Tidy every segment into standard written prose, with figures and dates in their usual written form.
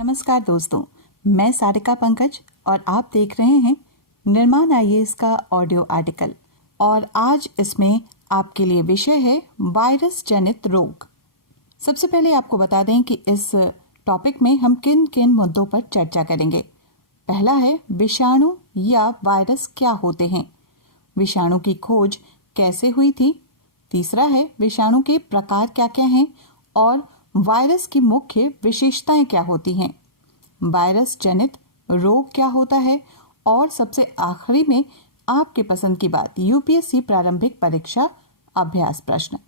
नमस्कार दोस्तों, मैं सारिका पंकज और आप देख रहे हैं निर्माण आईएएस का ऑडियो आर्टिकल। और आज इसमें आपके लिए विषय है वायरस जनित रोग। सबसे पहले आपको बता दें कि इस टॉपिक में हम किन किन मुद्दों पर चर्चा करेंगे। पहला है विषाणु या वायरस क्या होते हैं, विषाणु की खोज कैसे हुई थी। तीसरा है विषाणु के प्रकार क्या क्या हैं और वायरस की मुख्य विशेषताएं क्या होती हैं, वायरस जनित रोग क्या होता है और सबसे आखिरी में आपके पसंद की बात, यूपीएससी प्रारंभिक परीक्षा अभ्यास प्रश्न।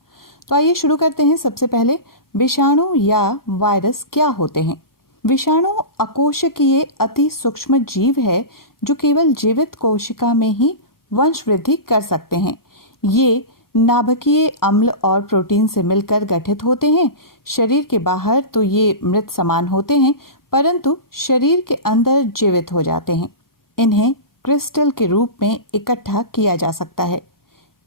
तो आइए शुरू करते हैं। सबसे पहले विषाणु या वायरस क्या होते हैं। विषाणु अकोशिकीय अति सूक्ष्म जीव है जो केवल जीवित कोशिका में ही वंश वृद्धि कर सकते हैं। ये नाभिकीय अम्ल और प्रोटीन से मिलकर गठित होते हैं। शरीर के बाहर तो ये मृत समान होते हैं, परंतु शरीर के अंदर जीवित हो जाते हैं। इन्हें क्रिस्टल के रूप में इकट्ठा किया जा सकता है।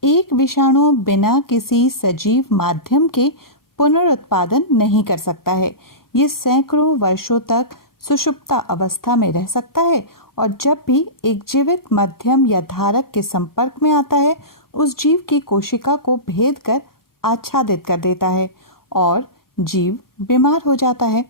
एक विषाणु बिना किसी सजीव माध्यम के पुनरुत्पादन नहीं कर सकता है। ये सैकड़ों वर्षों तक सुषुप्ता अवस्था में रह सकता है और जब भी एक जीवित माध्यम या धारक के संपर्क में आता है, उस जीव की कोशिका को भेद कर आच्छादित कर देता है और जीव बीमार हो जाता है।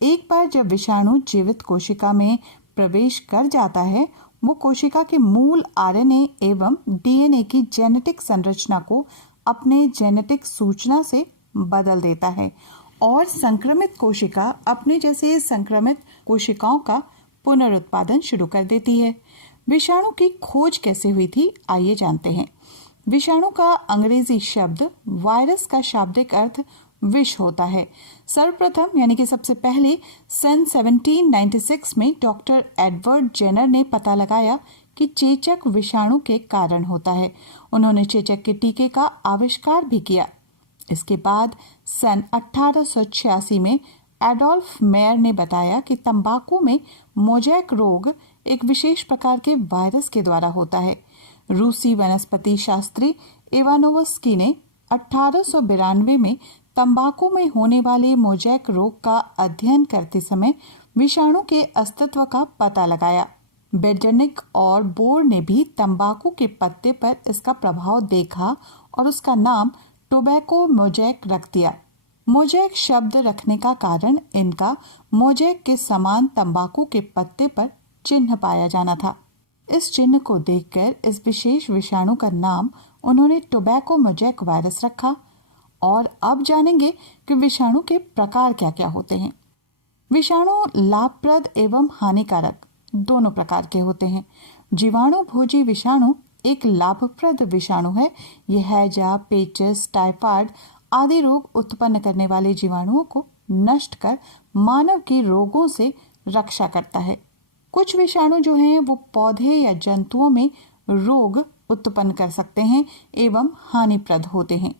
एक बार जब विषाणु जीवित कोशिका में प्रवेश कर जाता है, वो कोशिका के मूल आरएनए एवं डीएनए की जेनेटिक संरचना को अपने जेनेटिक सूचना से बदल देता है और संक्रमित कोशिका अपने जैसे संक्रमित कोशिकाओं का पुनरुत्पादन शुरू कर देती है। विषाणु की खोज कैसे हुई थी, आइए जानते हैं। विषाणु का अंग्रेजी शब्द वायरस का शाब्दिक अर्थ विष होता है। सर्वप्रथम यानी कि सबसे पहले सन 1796 में डॉक्टर एडवर्ड जेनर ने पता लगाया कि चेचक विषाणु के कारण होता है। उन्होंने चेचक के टीके का आविष्कार भी किया। इसके बाद सन 1886 में एडोल्फ मेयर ने बताया कि तंबाकू में मोजैक रोग एक विशेष प्रकार के वायरस के द्वारा होता है। रूसी वनस्पति शास्त्री इवानोवस्की ने 1892 में तंबाकू में होने वाले मोजैक रोग का अध्ययन करते समय विषाणु के अस्तित्व का पता लगाया। बेडजनिक और बोर ने भी तंबाकू के पत्ते पर इसका प्रभाव देखा और उसका नाम टोबैको मोजैक रख दिया। मोजैक शब्द रखने का कारण इनका मोजैक के समान तंबाकू के पत्ते पर चिन्ह पाया जाना था। इस चिन्ह को देखकर इस विशेष विषाणु का नाम उन्होंने टोबैको मोजैक वायरस रखा। और अब जानेंगे कि विषाणु के प्रकार क्या क्या होते हैं। विषाणु लाभप्रद एवं हानिकारक दोनों प्रकार के होते हैं। जीवाणु भोजी विषाणु एक लाभप्रद विषाणु है। यह हैजा, पेचिस, टाइफाइड आदि रोग उत्पन्न करने वाले जीवाणुओं को नष्ट कर मानव के रोगों से रक्षा करता है। कुछ विषाणु जो हैं वो पौधे या जंतुओं में रोग उत्पन्न कर सकते हैं एवं हानिप्रद होते हैं।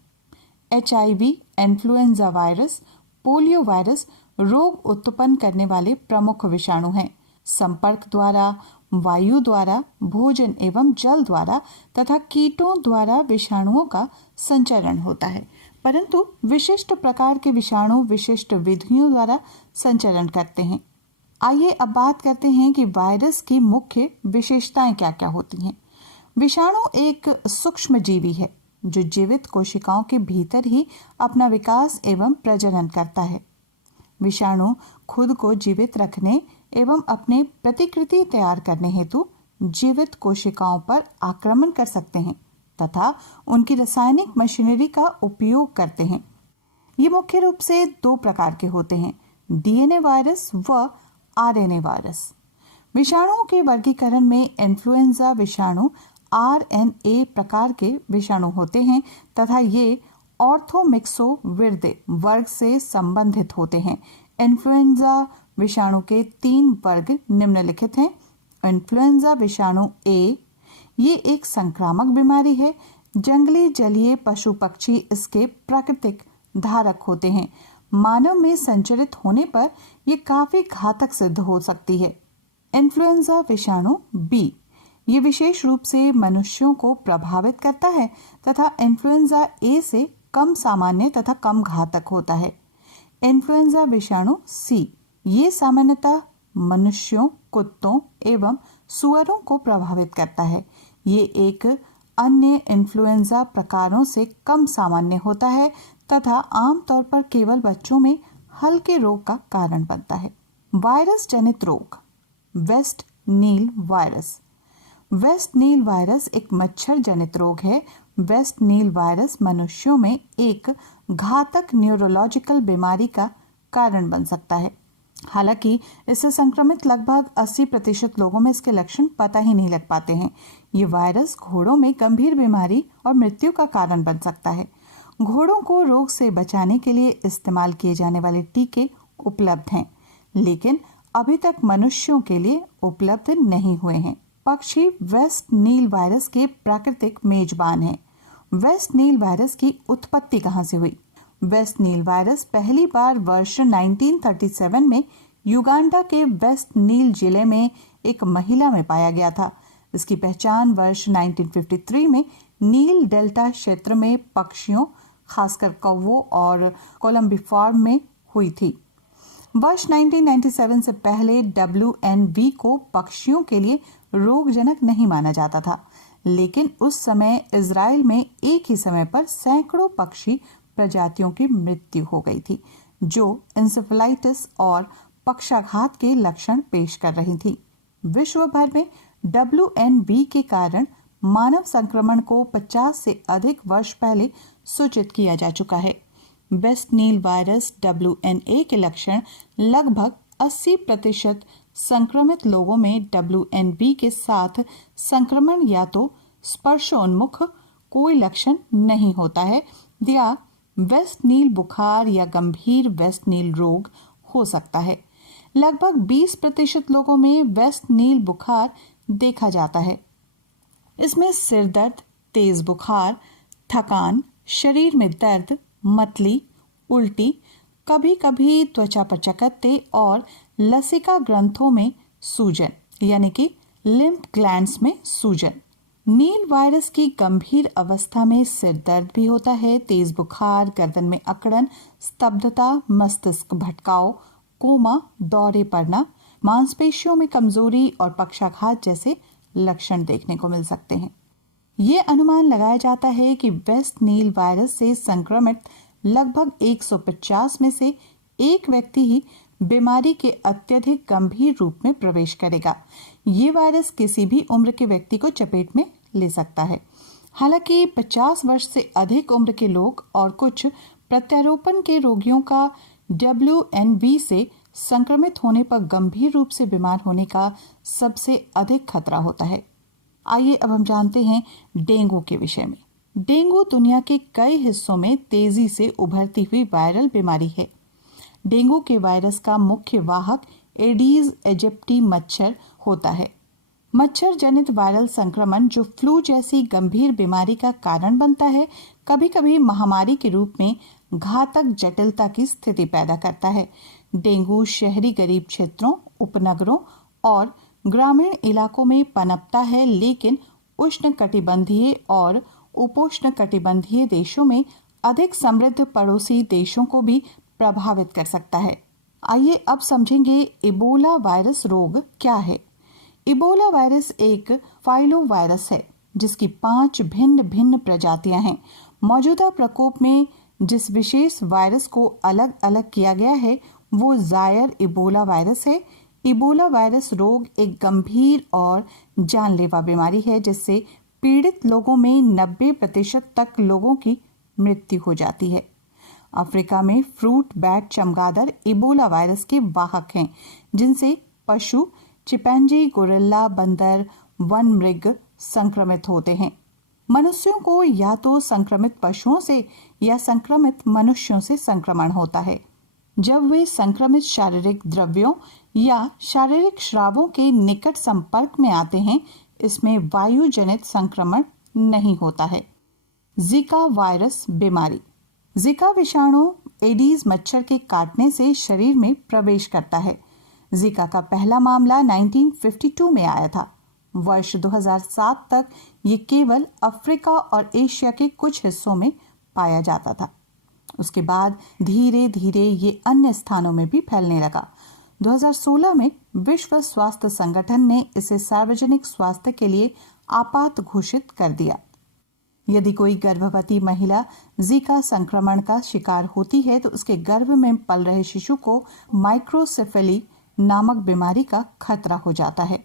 HIV, influenza virus, polio virus रोग उत्पन्न करने वाले प्रमुख विषाणु हैं। संपर्क द्वारा, वायु द्वारा, भोजन एवं जल द्वारा तथा कीटों द्वारा विषाणुओं का संचरण होता है, परंतु विशिष्ट प्रकार के विषाणु विशिष्ट विधियों द्वारा संचरण करते हैं। आइए अब बात करते हैं कि वायरस की मुख्य विशेषताएं क्या क्या होती हैं। विषाणु एक सूक्ष्म जीवी है जो जीवित कोशिकाओं के भीतर ही अपना विकास एवं प्रजनन करता है। विषाणु खुद को जीवित रखने एवं अपने प्रतिकृति तैयार करने हेतु जीवित कोशिकाओं पर आक्रमण कर सकते हैं तथा उनकी रासायनिक मशीनरी का उपयोग करते हैं। ये मुख्य रूप से दो प्रकार के होते हैं, डीएनए वायरस व आरएनए वायरस। विषाणुओं के वर्गीकरण में इन्फ्लुएंजा विषाणु आरएनए प्रकार के विषाणु होते हैं तथा ये ऑर्थोमिक्सोविरिडे वर्ग से संबंधित होते हैं। इन्फ्लुएंजा विषाणु के 3 वर्ग निम्नलिखित हैं। इन्फ्लुएंजा विषाणु ए, ये एक संक्रामक बीमारी है। जंगली जलीय पशु पक्षी इसके प्राकृतिक धारक होते हैं। मानव में संचरित होने पर यह काफी घातक सिद्ध हो सकती है। इन्फ्लुएंजा विषाणु बी, ये विशेष रूप से मनुष्यों को प्रभावित करता है तथा इन्फ्लुएंजा ए से कम सामान्य तथा कम घातक होता है। इन्फ्लुएंजा विषाणु सी, ये सामान्यतः मनुष्यों, कुत्तों एवं सुअरों को प्रभावित करता है। ये एक अन्य इन्फ्लुएंजा प्रकारों से कम सामान्य होता है तथा आमतौर पर केवल बच्चों में हल्के रोग का कारण बनता है। वायरस जनित रोग। वेस्ट नील वायरस। वेस्ट नील वायरस एक मच्छर जनित रोग है। वेस्ट नील वायरस मनुष्यों में एक घातक न्यूरोलॉजिकल बीमारी का कारण बन सकता है। हालांकि इससे संक्रमित लगभग 80% लोगों में इसके लक्षण पता ही नहीं लग पाते हैं। ये वायरस घोड़ों में गंभीर बीमारी और मृत्यु का कारण बन सकता है। घोड़ों को रोग से बचाने के लिए इस्तेमाल किए जाने वाले टीके उपलब्ध हैं, लेकिन अभी तक मनुष्यों के लिए उपलब्ध नहीं हुए हैं। पक्षी वेस्ट नील वायरस के प्राकृतिक मेजबान हैं। वेस्ट नील वायरस की उत्पत्ति कहां से हुई? वेस्ट नील वायरस पहली बार वर्ष 1937 में युगांडा के वेस्ट नील जिले में एक महिला में पाया गया था। इसकी पहचान वर्ष 1953 में नील डेल्टा क्षेत्र में पक्षियों, खासकर कौवों और कोलम्बिफॉर्म में हुई थी। वर्ष 1997 से पहले WNV को पक्षियों के लिए रोगजनक नहीं माना जाता था, लेकिन उस समय इजराइल में एक ही समय पर सैकड़ों पक्षी प्रजातियों की मृत्यु हो गई थी, जो इंसेफेलाइटिस और पक्षाघात के लक्षण पेश कर रही थी। विश्व भर में WNV के कारण मानव संक्रमण को 50 से अधिक वर्ष पहले सूचित किया जा चुका है। वेस्ट नील वायरस WNA के लक्षण लगभग 80% संक्रमित लोगों में WNV के साथ संक्रमण या तो स्पर्शोन्मुख कोई लक्षण नहीं होता है या वेस्ट नील बुखार या गंभीर वेस्ट नील रोग हो सकता है। लगभग 20% लोगों में वेस्ट नील बुखार देखा जाता है। इसमें सिर दर्द, तेज बुखार, थकान, शरीर में दर्द, मतली, उल्टी, कभी कभी त्वचा पर चकत्ते और लसिका ग्रंथों में सूजन यानी कि लिम्फ ग्लैंड्स में सूजन। नील वायरस की गंभीर अवस्था में सिर दर्द भी होता है, तेज बुखार, गर्दन में अकड़न, स्तब्धता, मस्तिष्क भटकाव, कोमा, दौरे पड़ना, मांसपेशियों में कमजोरी और पक्षाघात जैसे लक्षण देखने को मिल सकते हैं। ये अनुमान लगाया जाता है कि वेस्ट नील वायरस से संक्रमित लगभग 150 में से एक व्यक्ति ही बीमारी के अत्यधिक गंभीर रूप में प्रवेश करेगा। ये वायरस किसी भी उम्र के व्यक्ति को चपेट में ले सकता है। हालांकि 50 वर्ष से अधिक उम्र के लोग और कुछ प्रत्यारोपण के रोगियों का WNV से संक्रमित होने पर गंभीर रूप से बीमार होने का सबसे अधिक खतरा होता है। आइए अब हम जानते हैं डेंगू के विषय में। डेंगू दुनिया के कई हिस्सों में तेजी से उभरती हुई वायरल बीमारी है। डेंगू के वायरस का मुख्य वाहक एडीज एजिप्टी मच्छर होता है। मच्छर जनित वायरल संक्रमण जो फ्लू जैसी गंभीर बीमारी का कारण बनता है, कभी कभी महामारी के रूप में घातक जटिलता की स्थिति पैदा करता है। डेंगू शहरी गरीब क्षेत्रों, उपनगरों और ग्रामीण इलाकों में पनपता है, लेकिन उष्णकटिबंधीय और उपोष्णकटिबंधीय देशों में अधिक समृद्ध पड़ोसी देशों को भी प्रभावित कर सकता है। आइए अब समझेंगे इबोला वायरस रोग क्या है। इबोला वायरस एक फाइलोवायरस है जिसकी 5 भिन्न भिन्न प्रजातियां हैं। मौजूदा प्रकोप में जिस विशेष वायरस को अलग अलग किया गया है वो जायर इबोला वायरस है। इबोला वायरस रोग एक गंभीर और जानलेवा बीमारी है जिससे पीड़ित लोगों में 90% तक लोगों की मृत्यु हो जाती है। अफ्रीका में फ्रूट बैट चमगादड़ इबोला वायरस के वाहक हैं, जिनसे पशु, चिंपैंजी, गोरिल्ला, बंदर, वन मृग संक्रमित होते हैं। मनुष्यों को या तो संक्रमित पशुओं से या संक्रमित मनुष्यों से संक्रमण होता है। जब वे संक्रमित शारीरिक द्रव्यों या शारीरिक स्रावों के निकट संपर्क में आते हैं, इसमें वायु जनित संक्रमण नहीं होता है। जिका वायरस बीमारी। जिका विषाणु एडीज मच्छर के काटने से शरीर में प्रवेश करता है। जिका का पहला मामला 1952 में आया था। वर्ष 2007 तक ये केवल अफ्रीका और एशिया के कुछ हिस्सों में पाया जाता था। उसके बाद धीरे धीरे ये अन्य स्थानों में भी फैलने लगा। 2016 में विश्व स्वास्थ्य संगठन ने इसे सार्वजनिक स्वास्थ्य के लिए आपात घोषित कर दिया। यदि कोई गर्भवती महिला जीका संक्रमण का शिकार होती है तो उसके गर्भ में पल रहे शिशु को माइक्रोसेफेली नामक बीमारी का खतरा हो जाता है।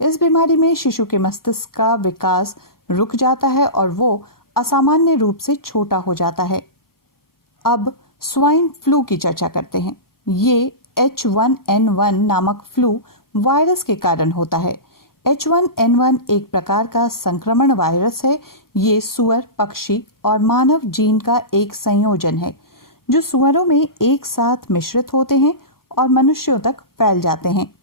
इस बीमारी में शिशु के मस्तिष्क का विकास रुक जाता है और वो असामान्य रूप से छोटा हो जाता है। अब स्वाइन फ्लू की चर्चा करते हैं। ये H1N1 नामक फ्लू वायरस के कारण होता है। H1N1 एक प्रकार का संक्रमण वायरस है। ये सुअर, पक्षी और मानव जीन का एक संयोजन है जो सुअरों में एक साथ मिश्रित होते हैं और मनुष्यों तक फैल जाते हैं।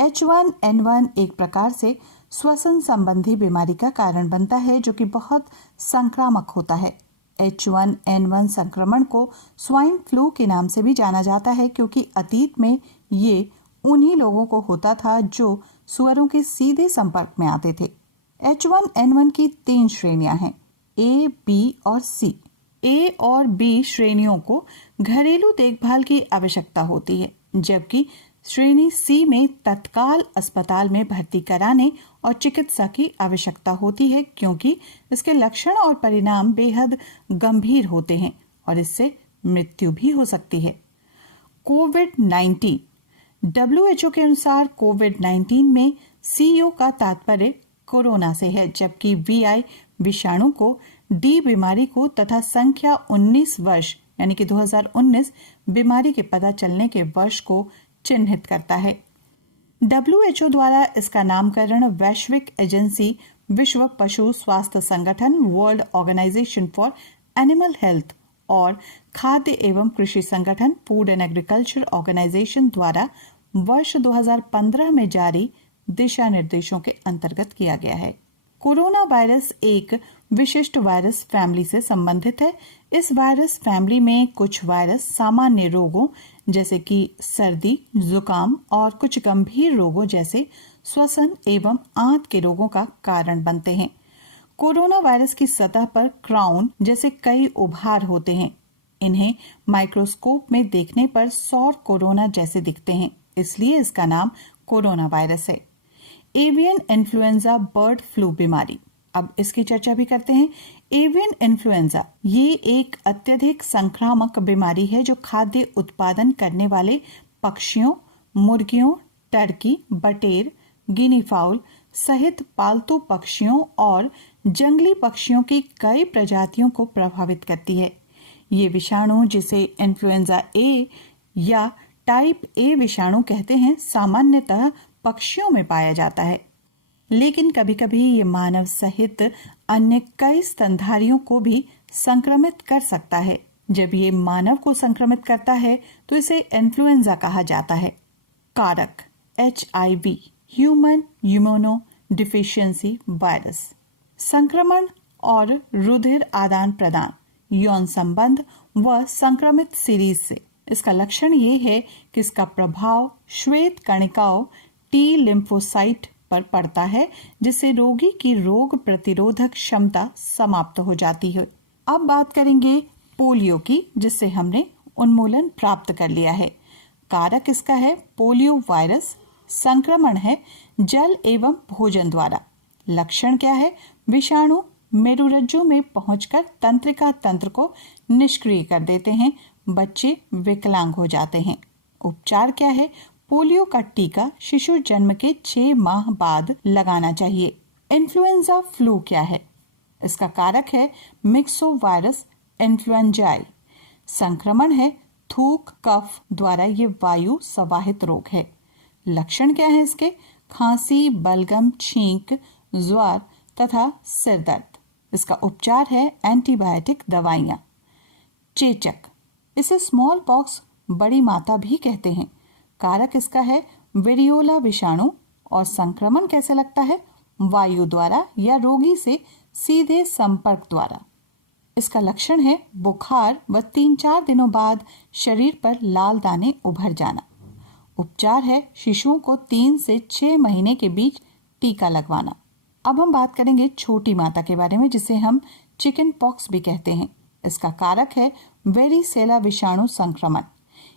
H1N1 एक प्रकार से श्वसन संबंधी बीमारी का कारण बनता है जो कि बहुत संक्रामक होता है। H1N1 संक्रमण को स्वाइन फ्लू के नाम से भी जाना जाता है क्योंकि अतीत में ये उन्हीं लोगों को होता था जो सुअरों के सीधे संपर्क में आते थे। H1N1 की 3 श्रेणियां हैं, A, B और C। A और B श्रेणियों को घरेलू देखभाल की आवश्यकता होती है, जबकि श्रेणी C में तत्काल अस्पताल में भर्ती कराने और चिकित्सा की आवश्यकता होती है क्योंकि इसके लक्षण और परिणाम बेहद गंभीर होते हैं और इससे मृत्यु भी हो सकती है। कोविड-19 WHO के अनुसार कोविड-19 में CO का तात्पर्य कोरोना से है, जबकि VI विषाणु को, D बीमारी को तथा संख्या 19 वर्ष यानी कि 2019 बीमारी के पता चलने के वर्ष को चिन्हित करता है। WHO द्वारा इसका नामकरण वैश्विक एजेंसी विश्व पशु स्वास्थ्य संगठन, world organisation for animal health और खाद्य एवं कृषि संगठन, फूड एंड एग्रीकल्चर ऑर्गेनाइजेशन द्वारा वर्ष 2015 में जारी दिशा निर्देशों के अंतर्गत किया गया है। कोरोना वायरस एक विशिष्ट वायरस फैमिली से संबंधित है। इस वायरस फैमिली में कुछ वायरस सामान्य रोगों जैसे कि सर्दी, जुकाम और कुछ गंभीर रोगों जैसे श्वसन एवं आंत के रोगों का कारण बनते हैं। कोरोना वायरस की सतह पर क्राउन जैसे कई उभार होते हैं। इन्हें माइक्रोस्कोप में देखने पर सौर कोरोना जैसे दिखते हैं, इसलिए इसका नाम कोरोना वायरस है। एवियन इन्फ्लुएंजा बर्ड फ्लू बीमारी, अब इसकी चर्चा भी करते हैं। एवियन इन्फ्लुएंजा ये एक अत्यधिक संक्रामक बीमारी है जो खाद्य उत्पादन करने वाले पक्षियों, मुर्गियों, टर्की, बटेर, गिनी फाउल सहित पालतू पक्षियों और जंगली पक्षियों की कई प्रजातियों को प्रभावित करती है। ये विषाणु, जिसे इन्फ्लुएंजा ए या टाइप ए विषाणु कहते हैं, सामान्यतः पक्षियों में पाया जाता है, लेकिन कभी-कभी ये मानव सहित अन्य कई स्तनधारियों को भी संक्रमित कर सकता है। जब ये मानव को संक्रमित करता है तो इसे इन्फ्लुएंजा कहा जाता है। कारक HIV human immuno deficiency virus, संक्रमण और रुधिर आदान प्रदान, यौन संबंध व संक्रमित सीरीज से। इसका लक्षण ये है कि इसका प्रभाव श्वेत कणिकाओं टी लिम्फोसाइट पर पड़ता है, जिससे रोगी की रोग प्रतिरोधक क्षमता समाप्त हो जाती है। अब बात करेंगे पोलियो की, जिससे हमने उन्मूलन प्राप्त कर लिया है। कारक इसका है पोलियो वायरस। संक्रमण है जल एवं भोजन द्वारा। लक्षण क्या है? विषाणु मेरुरज्जु में पहुंचकर तंत्रिका तंत्र को निष्क्रिय कर देते हैं। बच्चे विकलांग हो जाते हैं। उपचार क्या है? पोलियो का टीका शिशु जन्म के 6 माह बाद लगाना चाहिए। इन्फ्लुएंजा फ्लू क्या है? इसका कारक है मिक्सो वायरस इन्फ्लुएंजाई। संक्रमण है थूक कफ द्वारा। ये वायु संवाहित रोग है। लक्षण क्या है इसके? खांसी, बलगम, छींक, ज्वर तथा सिर दर्द। इसका उपचार है एंटीबायोटिक दवाइयां। चेचक, इसे स्मॉल पॉक्स बड़ी माता भी कहते हैं। कारक इसका है वेरियोला विषाणु और संक्रमण कैसे लगता है? वायु द्वारा या रोगी से सीधे संपर्क द्वारा। इसका लक्षण है बुखार व 3-4 दिनों बाद शरीर पर लाल दाने उभर जाना। उपचार है शिशुओं को 3 से 6 महीने के बीच टीका लगवाना। अब हम बात करेंगे छोटी माता के बारे में, जिसे हम चिकन पॉक्स भी कहते हैं। इसका कारक है वेरिसेला विषाणु संक्रमण।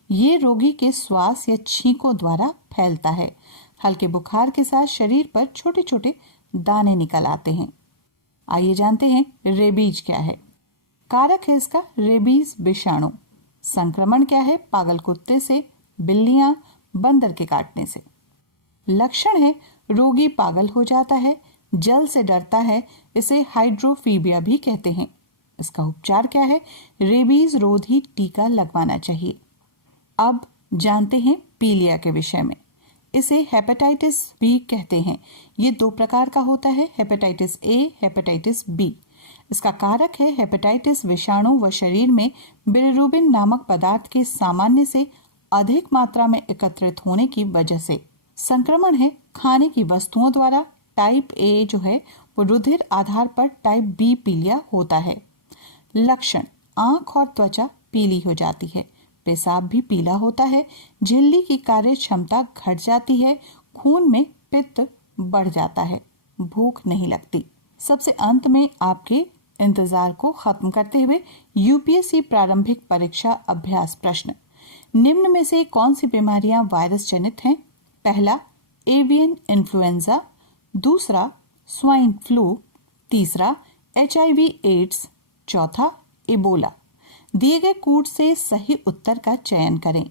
ये रोगी के श्वास या छींकों द्वारा फैलता है। हल्के बुखार के साथ शरीर पर छोटे छोटे दाने निकल आते हैं। आइए जानते हैं रेबीज क्या है। कारक है इसका रेबीज विषाणु। संक्रमण क्या है? पागल कुत्ते से, बिल्लियां, बंदर के काटने से। लक्षण है रोगी पागल हो जाता है, जल से डरता है, इसे हाइड्रोफीबिया भी कहते हैं। इसका उपचार क्या है? रेबीज रोधी टीका लगवाना चाहिए। अब जानते हैं पीलिया के विषय में। इसे हेपेटाइटिस बी कहते हैं। ये 2 प्रकार का होता है, हेपेटाइटिस ए, हेपेटाइटिस बी। इसका कारक है हेपेटाइटिस विषाणु व शरीर में बिलिरुबिन नामक पदार्थ के सामान्य से अधिक मात्रा में एकत्रित होने की वजह से। संक्रमण है खाने की वस्तुओं द्वारा। टाइप ए जो है वो रुधिर आधार पर टाइप बी पीलिया होता है। लक्षण, आंख और त्वचा पीली हो जाती है, पेशाब भी पीला होता है, झिल्ली की कार्य क्षमता घट जाती है, खून में पित्त बढ़ जाता है, भूख नहीं लगती। सबसे अंत में आपके इंतजार को खत्म करते हुए यूपीएससी प्रारंभिक परीक्षा अभ्यास प्रश्न। निम्न में से कौन सी बीमारियां वायरस जनित हैं? पहला, एवियन इन्फ्लुएंजा। दूसरा, स्वाइन फ्लू। तीसरा, HIV एड्स। चौथा, इबोला। दिए गए कूट से सही उत्तर का चयन करें।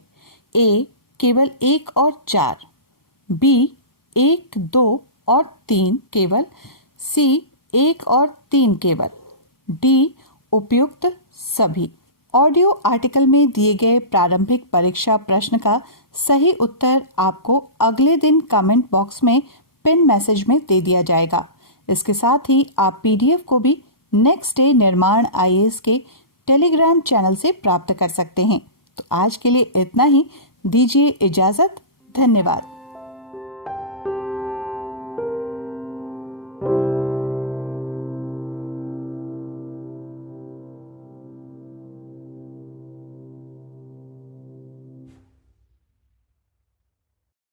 ए केवल 1 और 4, बी 1, 2 और 3 केवल, सी 1 और 3 केवल, डी उपयुक्त सभी। ऑडियो आर्टिकल में दिए गए प्रारंभिक परीक्षा प्रश्न का सही उत्तर आपको अगले दिन कमेंट बॉक्स में पिन मैसेज में दे दिया जाएगा। इसके साथ ही आप PDF को भी नेक्स्ट डे निर्माण IAS के टेलीग्राम चैनल से प्राप्त कर सकते हैं। तो आज के लिए इतना ही, दीजिए इजाजत। धन्यवाद।